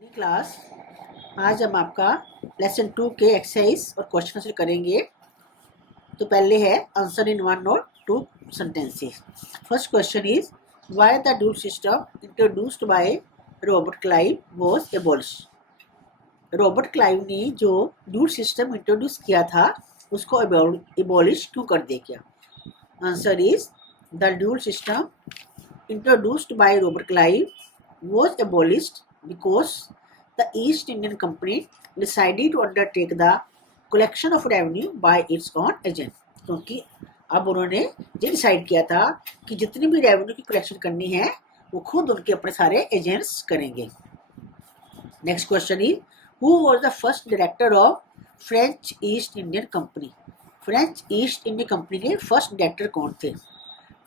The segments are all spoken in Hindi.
क्लास। आज हम आपका लेसन 2 के एक्सरसाइज और क्वेश्चन आंसर करेंगे। तो पहले है आंसर इन 1 और 2 sentences. First question is why the dual system introduced by Robert Clive was abolished. Robert Clive ने जो ड्यूल सिस्टम इंट्रोड्यूस किया था उसको एबॉलिश क्यों कर दिया गया। Answer is the dual system introduced by Robert Clive was abolished because the East Indian Company decided to undertake the collection of revenue by its own agent। क्योंकि अब उन्होंने ये डिसाइड किया था कि जितनी भी रेवेन्यू की कलेक्शन करनी है वो खुद उनके अपने सारे एजेंट्स करेंगे। Next question is who was the first director of French East Indian company. French East Indian company के फर्स्ट डायरेक्टर कौन थे।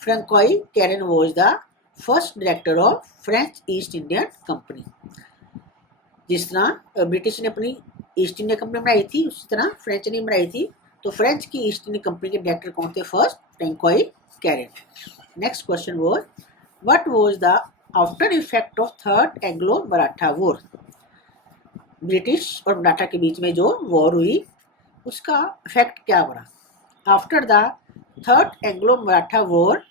Francois Caron was the first director of French East Indian company. जिस तरह ब्रिटिश ने अपनी ईस्ट इंडिया कंपनी बनाई थी उसी तरह फ्रेंच ने बनाई थी। तो फ्रेंच की ईस्ट इंडिया कंपनी के डायरेक्टर कौन थे। First Francois Caron. Next question was what was the after effect of third Anglo Maratha war. British और मराठा के बीच में जो वॉर हुई उसका इफेक्ट क्या पड़ा। After the third Anglo Maratha war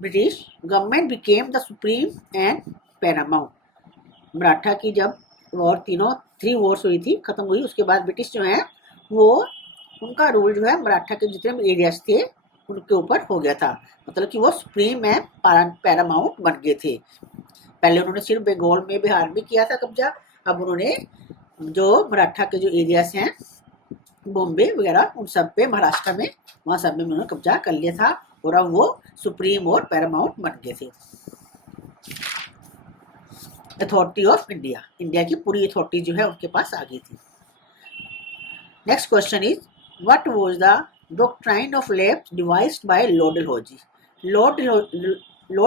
British government became the supreme and Paramount. Maratha की जब वॉर थ्री वॉर्स हुई थी खत्म हुई उसके बाद ब्रिटिश जो है वो उनका रूल जो है मराठा के जितने भी एरियाज थे उनके ऊपर हो गया था। मतलब कि वो सुप्रीम एंड पैरामाउंट बन गए थे। पहले उन्होंने सिर्फ बंगाल में बिहार में किया था कब्जा। अब उन्होंने जो मराठा के जो एरियाज हैं बॉम्बे वगैरह उन सब पे महाराष्ट्र में वहाँ सब में उन्होंने कब्जा कर लिया था और अब वो सुप्रीम और पैरामाउंट बन गए थे। अथॉरिटी ऑफ इंडिया, इंडिया की पूरी अथॉरिटी जो है उनके पास आ गई थी। Next question is what was the doctrine of lapse devised by Lord Dalhousie. Lord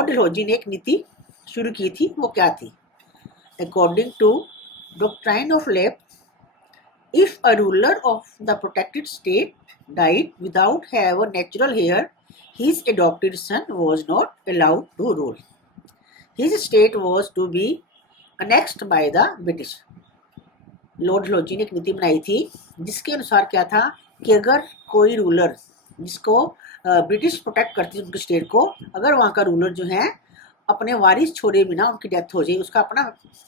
Dalhousie ने एक नीति शुरू की थी, वो क्या थी। According to doctrine of lapse, if a ruler of the protected state died without have a natural heir, his adopted son was not allowed to rule. His state was to be annexed by the British. Lord Dalhousie ने एक नीति बनाई थी जिसके अनुसार क्या था कि अगर कोई रूलर जिसको ब्रिटिश प्रोटेक्ट करती थी उनके स्टेट को, अगर वहाँ का रूलर जो है अपने वारिस छोड़े बिना उनकी डेथ हो जाए, उसका अपना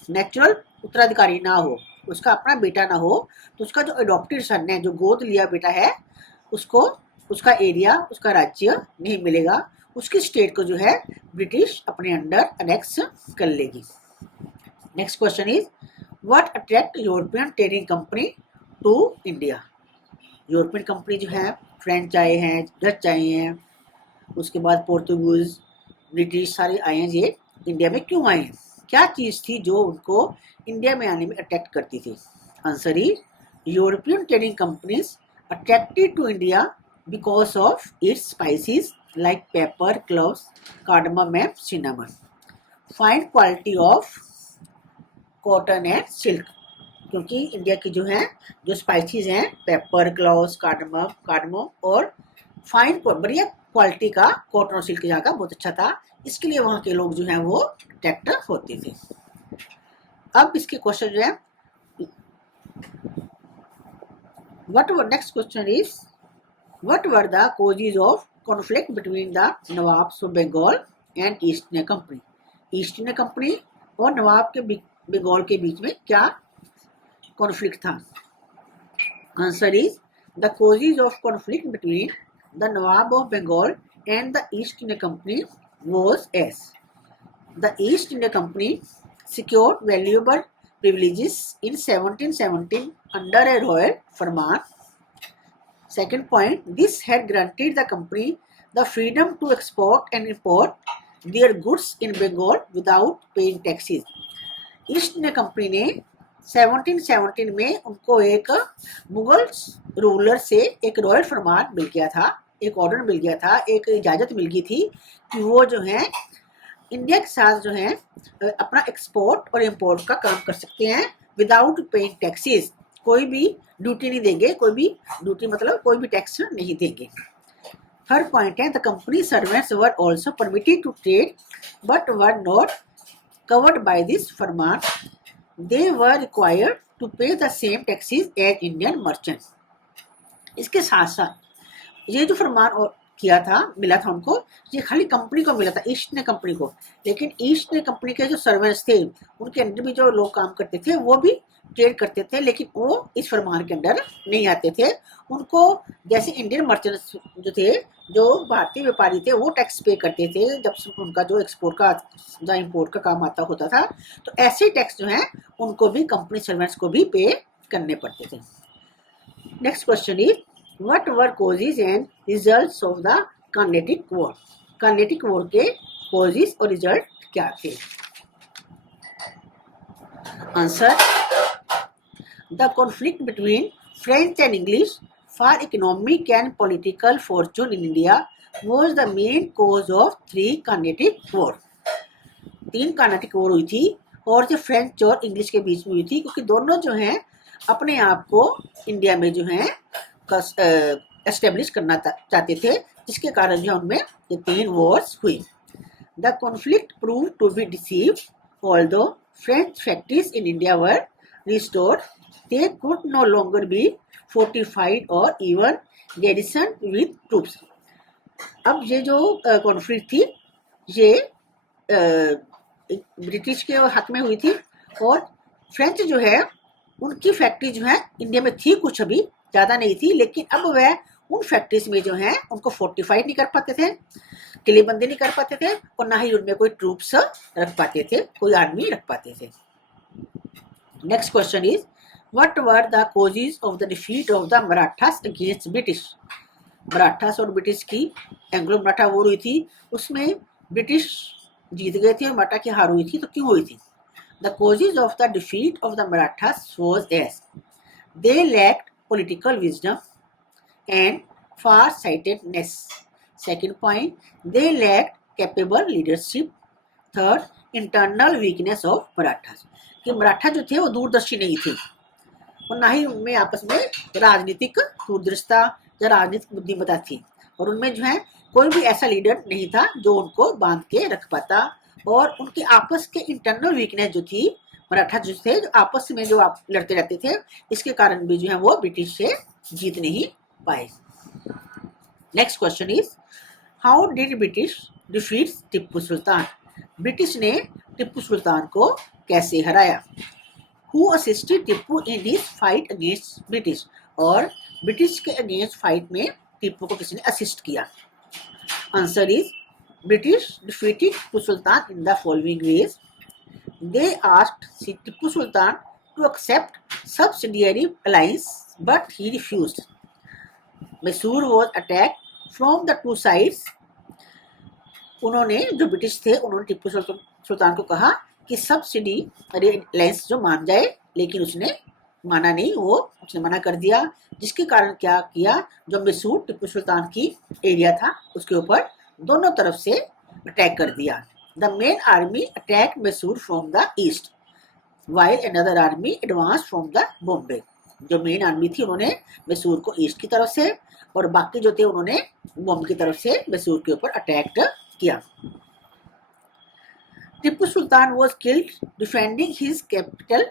नेचुरल उत्तराधिकारी ना हो, उसका अपना बेटा ना हो, तो उसका जो अडॉप्टेड सन है जो गोद लिया बेटा है उसको उसका एरिया उसका राज्य नहीं मिलेगा। उसकी स्टेट को जो है ब्रिटिश अपने अंडर अनेक्स कर लेगी। Next question is what attract European trading company to India. European company जो है फ्रेंच आए हैं, डच आए हैं, उसके बाद पोर्तुगीज ब्रिटिश सारे आए हैं। ये इंडिया में क्यों आए हैं, क्या चीज़ थी जो उनको इंडिया में आने में अट्रैक्ट करती थी। Answer is European trading companies attracted to India because of its spices like pepper, cloves, cardamom and cinnamon, fine quality of cotton and silk. क्योंकि इंडिया की जो है जो स्पाइसेस हैं पेपर, क्लोव्स, कार्डमम और फाइन बढ़िया क्वालिटी का कॉटन और सिल्क यहाँ का बहुत अच्छा था, इसके लिए वहाँ के लोग जो हैं वो अट्रैक्ट होते थे। अब इसके क्वेश्चन जो है next question is what were the causes of conflict between the nawabs of Bengal and East India Company. East India Company और नवाब के बंगाल के बीच में क्या कॉन्फ्लिक्ट था। Answer is the causes of conflict between the nawab of Bengal and the East India Company was as the East India Company secured valuable privileges in 1717 under a royal farman. Second point, this had granted the company the freedom to export and import their goods in Bengal without paying taxes. East India Company ने 1717 में उनको एक मुगल रूलर से एक रॉयल फरमान मिल गया था, एक ऑर्डर मिल गया था, एक इजाज़त मिल गई थी कि वो जो है इंडिया के साथ जो है अपना एक्सपोर्ट और इंपोर्ट का काम कर सकते हैं विदाउट पेइंग टैक्सेस। कोई भी ड्यूटी नहीं देंगे, कोई भी ड्यूटी मतलब कोई भी टैक्स नहीं देंगे। थर्ड पॉइंट है the company servants were also permitted to trade but were not covered by this फरमान। They were required to pay the same taxes as Indian merchant. इसके साथ साथ ये जो फरमान और किया था, मिला था उनको, ये खाली कंपनी को मिला था, ईस्ट इंडिया कंपनी को। लेकिन ईस्ट इंडिया कंपनी के जो सर्वेंट्स थे, उनके अंडर भी जो लोग काम करते थे, वो भी ट्रेड करते थे, लेकिन वो इस फरमान के अंडर नहीं आते थे। उनको जैसे इंडियन मर्चेंट्स जो थे, जो भारतीय व्यापारी थे, वो टैक्स पे करते थे जब उनका जो एक्सपोर्ट का या इम्पोर्ट का काम आता होता था। तो ऐसे टैक्स जो हैं उनको भी कंपनी सर्वेंट्स को भी पे करने पड़ते थे। Next question is what were causes and results of the Carnatic war. Carnatic war के कॉजेज और रिजल्ट क्या थे? Answer, the conflict between French and English for economic and political fortune in India was the main cause of 3 Carnatic War। 3 Carnatic War हुई थी और जो फ्रेंच और इंग्लिश के बीच में हुई थी, क्योंकि दोनों जो हैं अपने आप को इंडिया में जो है एस्टेब्लिश करना चाहते थे, जिसके कारण जो उनमें ये 3 वॉर्स हुई। The conflict prove to be decisive although French factories in India were restored, they could no longer be fortified or even garrisoned with troops। अब ये जो कॉन्फ्लिक्ट थी, ये ब्रिटिश के हक में हुई थी और फ्रेंच जो है उनकी फैक्ट्री जो है इंडिया में थी, कुछ अभी ज़्यादा नहीं थी, लेकिन अब वह उन फैक्ट्रीज में जो है उनको फोर्टिफाइड नहीं कर पाते थे, किलेबंदी नहीं कर पाते थे, और ना ही उनमें कोई ट्रूप्स रख पाते थे, कोई आर्मी रख पाते थे। Next question is What were the causes of the defeat of the Marathas against British? Marathas और ब्रिटिश की एंग्लो मराठा वॉर हुई थी, उसमें ब्रिटिश जीत गए थे और मराठा की हार हुई थी। तो क्यों हुई थी? The causes of the defeat of the Marathas was as they lacked political wisdom and far-sightedness. Second point, they lacked capable leadership. Third, internal weakness of Marathas। कि मराठा जो थे वो दूरदर्शी नहीं थे और ना ही उनमें आपस में राजनीतिक दूरदर्शिता या राजनीतिक बुद्धिमत्ता थी, और उनमें जो है कोई भी ऐसा लीडर नहीं था जो उनको बांध के रख पाता। और उनके आपस के इंटरनल वीकनेस जो थी, मराठा जो थे जो आपस में जो आप लड़ते रहते थे, इसके कारण भी जो है वो ब्रिटिश से जीत नहीं पाए। Next question is how did British defeat Tipu Sultan. British ने टिप्पू सुल्तान को कैसे हराया? Who assisted Tipu in his fight against British। और ब्रिटिश के अगेंस्ट फाइट में टिप्पू को किसने असिस्ट किया? Answer is British defeated Tipu Sultan in the following ways. They asked Tipu Sultan to accept subsidiary alliance but he refused. Mysore was attacked from the 2 sides. उन्होंने जो ब्रिटिश थे उन्होंने टिप्पू सुल्तान को कहा कि सब्सिडी अलायंस जो मान जाए, लेकिन उसने माना नहीं, उसने मना कर दिया, जिसके कारण क्या किया, जो मैसूर टिप्पू सुल्तान की एरिया था उसके ऊपर दोनों तरफ से अटैक कर दिया। The main army attack Mysore from the east while another army advance from the Bombay. जो मेन आर्मी थी उन्होंने मैसूर को ईस्ट की तरफ से और बाकी जो थे उन्होंने बॉम्बे की तरफ से मैसूर के ऊपर अटैक किया। टिप्पू सुल्तान was killed defending his capital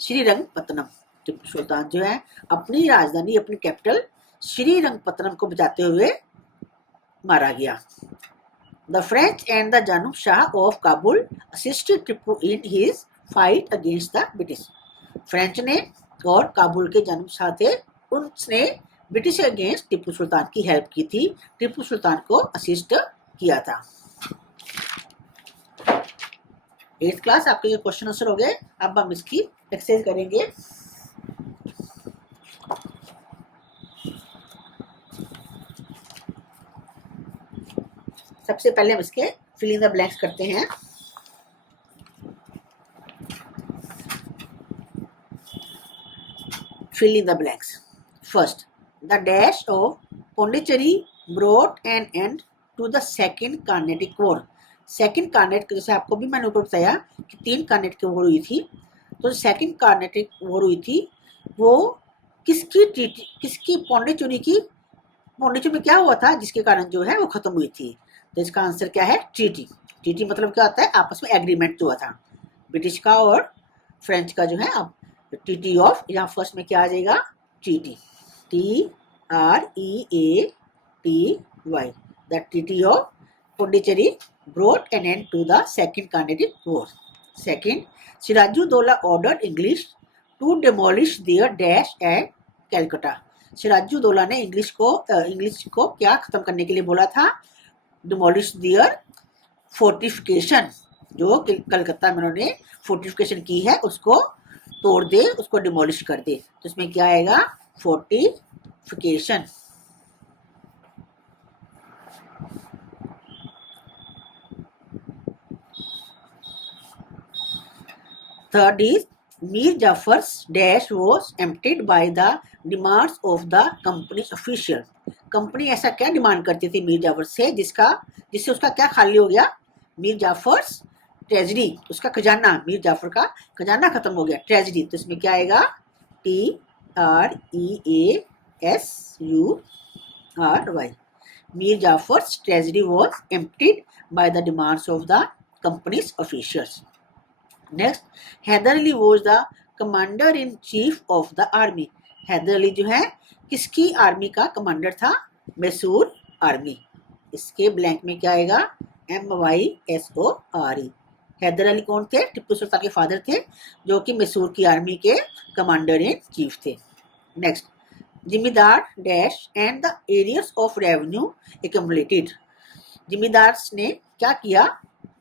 श्रीरंगपत्तनम। Tipu सुल्तान जो है अपनी राजधानी, अपनी कैपिटल श्रीरंगपत्तनम को बचाते हुए मारा गया। The French and the Janum Shah of Kabul assisted Tipu in his fight against the British। French ने और काबुल के जानूम शाह थे, उसने ब्रिटिश के अगेंस्ट टिप्पू सुल्तान की हेल्प की थी, टिप्पू सुल्तान को असिस्ट किया था। 8th क्लास आपके ये क्वेश्चन आंसर हो गए। अब हम इसकी एक्सरसाइज करेंगे। सबसे पहले हम इसके फिल इन द ब्लैंक्स करते हैं। fill in the blanks. First, the dash of Pondicherry brought an end to the second Carnatic War। Second Carnatic, जैसे आपको भी मैंने ऊपर बताया कि 3 कार्नेट की वॉर हुई थी, तो सेकेंड कार्नेटिक वॉर हुई थी वो किसकी पौंडीचेरी की। पौंडीचेरी में क्या हुआ था जिसके कारण जो है वो खत्म हुई थी? तो इसका आंसर क्या है? ट्रीटी। ट्रीटी मतलब क्या होता है? आपस में एग्रीमेंट जो हुआ था ब्रिटिश का और फ्रेंच का जो है अब TT ऑफ, यहाँ फर्स्ट में क्या आ जाएगा TT, TREATY, the TT of Pondicherry brought an end to the Second Carnatic War. Second, Sirajudaulah ordered English to demolish their dash at Calcutta. Sirajuddaulah ने इंग्लिश को क्या खत्म करने के लिए बोला था? डिमोलिश दियर फोर्टिफिकेशन, जो कलकत्ता में उन्होंने फोर्टिफिकेशन की है उसको तोड़ दे, उसको डिमोलिश कर दे। तो इसमें क्या आएगा? Fortification. Third is Mir Jafar's dash was emptied by the demands of the company's official. Company ऐसा क्या डिमांड करती थी मीर जाफर से जिससे उसका क्या खाली हो गया? मीर जाफर्स ट्रेजरी, उसका खजाना, मीर जाफर का खजाना खत्म हो गया, ट्रेजरी। तो इसमें क्या आएगा? TREASURY। Mir Jafar's treasury was emptied by the demands of the company's officials. Next, Haider Ali was the commander in chief of the army. Haider Ali जो है किसकी आर्मी का कमांडर था? मैसूर आर्मी। इसके ब्लैंक में क्या आएगा? MYSORE। हैदर अली कौन थे? टिप्पू सुल्तान के फादर थे, जो कि मैसूर की आर्मी के कमांडर इन चीफ थे। नेक्स्ट, जिम्मेदार dash and the arrears of revenue accumulated. जिम्मेदार ने क्या किया?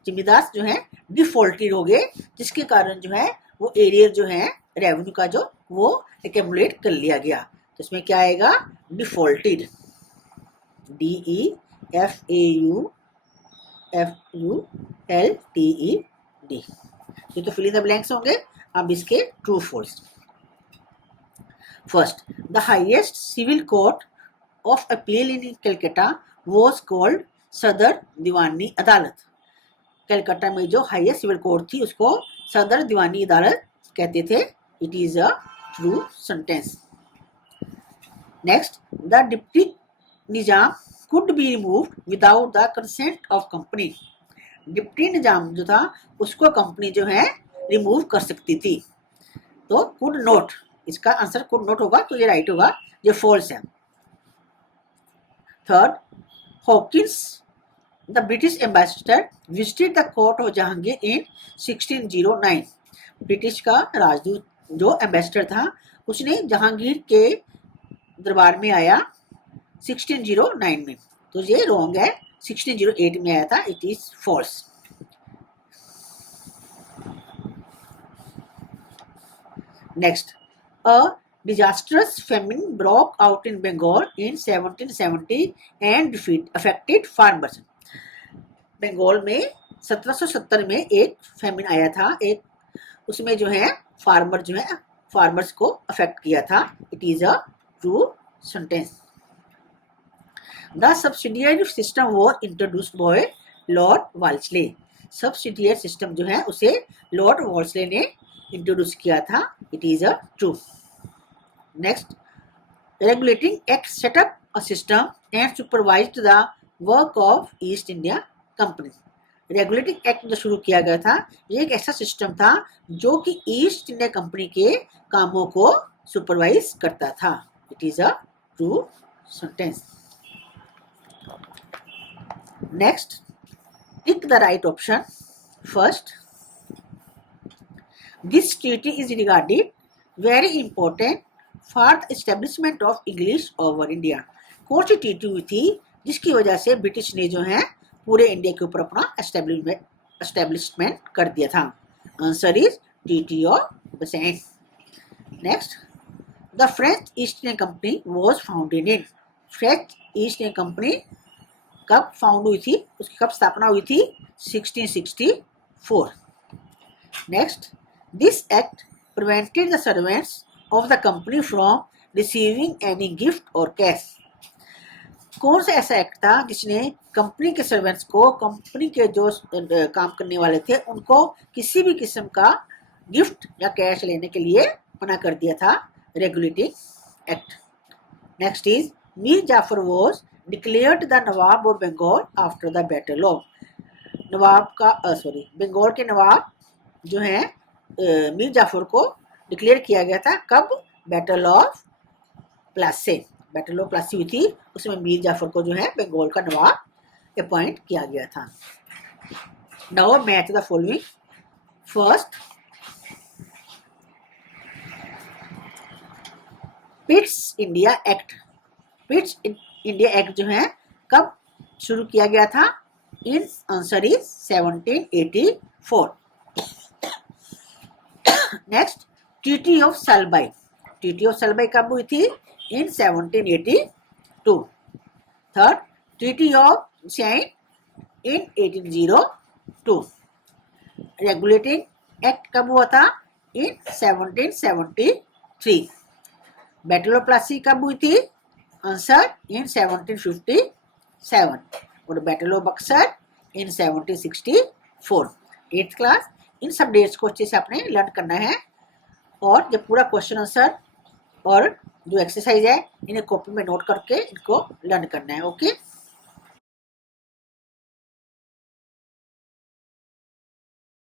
जिम्मेदार जो है डिफॉल्टेड हो गए, जिसके कारण जो है वो एरियर जो है रेवेन्यू का जो वो एक्यूमुलेट कर लिया गया। तो इसमें क्या आएगा? Defaulted, DEFAULTED। ये तो फिल इन द ब्लैंक्स होंगे। अब इसके true false. First, the highest civil court of appeal in Calcutta was called Sadar Diwani अदालत। कलकत्ता में जो हाईएस्ट सिविल कोर्ट थी उसको सदर दीवानी अदालत कहते थे। It is a true sentence. Next, the deputy Nizam could be removed without the consent of company. Deputy Nizam जो था उसको कंपनी जो है रिमूव कर सकती थी। तो कुड नॉट, इसका आंसर कुड नॉट होगा, तो ये राइट होगा, ये फॉल्स है। Third, Hawkins the British ambassador visited the court of Jahangir in 1609। British का राजदूत जो एम्बेसडर था उसने जहांगीर के दरबार में आया 1609 में। तो ये रॉन्ग है, 1608 में आया था। It is false. Next, a disastrous famine broke out in Bengal in 1770 and affected farmers. Bengal में 1770 में एक फेमिन आया था, उसमें जो है फार्मर्स को अफेक्ट किया था। It is a true sentence. The subsidiary system was introduced by Lord Wellesley. Subsidiary system जो है उसे लॉर्ड वाल्सले ने इंट्रोड्यूस किया था। It is a true. Next, regulating act set up a system and supervised the work of East India company. Regulating act जो शुरू किया गया था ये एक ऐसा सिस्टम था जो कि ईस्ट इंडिया कंपनी के कामों को सुपरवाइज करता था। It is a true sentence. Next, tick the right option. First, this treaty is regarded very important for the establishment of English over India. कौन सी ट्रीटी हुई थी जिसकी वजह से ब्रिटिश ने जो है पूरे इंडिया के ऊपर अपना एस्टेब्लिशमेंट कर दिया था? Answer is treaty of Besant. Next, the French east India company was founded in. French east India company कब फाउंड हुई थी, उसकी कब स्थापना हुई थी? 1664। Next, this act prevented the servants of the company from receiving any gift और कैश। कौन सा ऐसा एक्ट था जिसने कंपनी के सर्वेंट्स को, कंपनी के जो काम करने वाले थे उनको किसी भी किस्म का गिफ्ट या कैश लेने के लिए मना कर दिया था? Regulating act. Next is Mir Jafar was declared the nawab of Bengal after the battle of. Bengal के नवाब जो हैं मीर जाफर को डिक्लेयर किया गया था कब? Battle of Plassey. Battle of Plassey हुई थी, उसमें मीर जाफर को जो है बंगाल का नवाब अपॉइंट किया गया था। Now match the following. First, Pitt's India act. Pitt's India act जो है कब शुरू किया गया था? In answer is 1784। Next, treaty of Salbai. Treaty of Salbai कब हुई थी? In 1782। Third, treaty of Bassein in 1802। Regulating act कब हुआ था? इन 1773। बैटल ऑफ प्लासी कब हुई थी? Answer in 1757। और battle of Buxar in 1764। 8th class, इन सब डेट्स को अच्छे से आपने लर्न करना है और जब पूरा क्वेश्चन आंसर और जो एक्सरसाइज है इन्हें कॉपी में नोट करके इनको लर्न करना है। ओके।